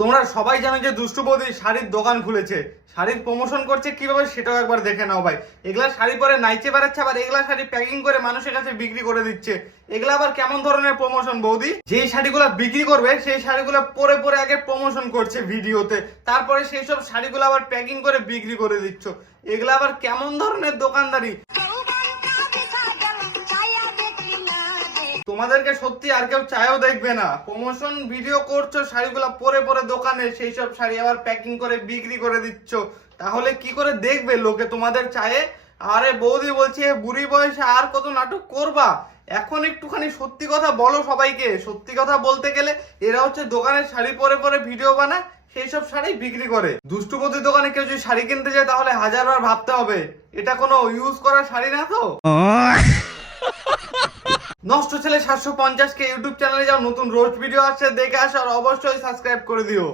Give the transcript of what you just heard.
তোমরা সবাই জানো যে দুষ্টু বৌদি শাড়ির দোকান খুলেছে, শাড়ির প্রমোশন করছে কিভাবে সেটাও একবার দেখে নাও ভাই। এগুলা শাড়ি পরে নাইচে বেড়াচ্ছে, আবার এগুলা শাড়ি প্যাকিং করে মানুষের কাছে বিক্রি করে দিচ্ছে। এগুলা আবার কেমন ধরনের প্রমোশন বৌদি? যেই শাড়িগুলা বিক্রি করবে সেই শাড়িগুলা পরে পরে আগে প্রমোশন করছে ভিডিওতে, তারপরে সেই সব শাড়িগুলো আবার প্যাকিং করে বিক্রি করে দিচ্ছ। এগুলা আবার কেমন ধরনের দোকানদারি? তোমাদেরকে সত্যি আর কেউ চায়ও দেখবে না। প্রমোশন ভিডিও করছো, শাড়িগুলো পরে পরে দোকানে, সেই সব শাড়ি আবার প্যাকিং করে বিক্রি করে দিচ্ছ, তাহলে কি করে দেখবে লোকে তোমাদের চায়ে? আরে বৌদি বলছি, বুড়ি বয়সে আর কত নাটক করবা? এখন একটুখানি সত্যি কথা বলো সবাইকে। সত্যি কথা বলতে গেলে এরা হচ্ছে দোকানের শাড়ি পরে পরে ভিডিও বানায়, সেই সব শাড়ি বিক্রি করে। দুষ্টুপতির দোকানে কেউ যদি শাড়ি কিনতে যায় তাহলে হাজারবার ভাবতে হবে এটা কোনো ইউজ করা শাড়ি না তো। নষ্ট ছেলে 750 কে ইউটিউব চ্যানেলে যাও, নতুন রোস্ট ভিডিও আসছে, দেখে আসো আর অবশ্যই সাবস্ক্রাইব করে দিও।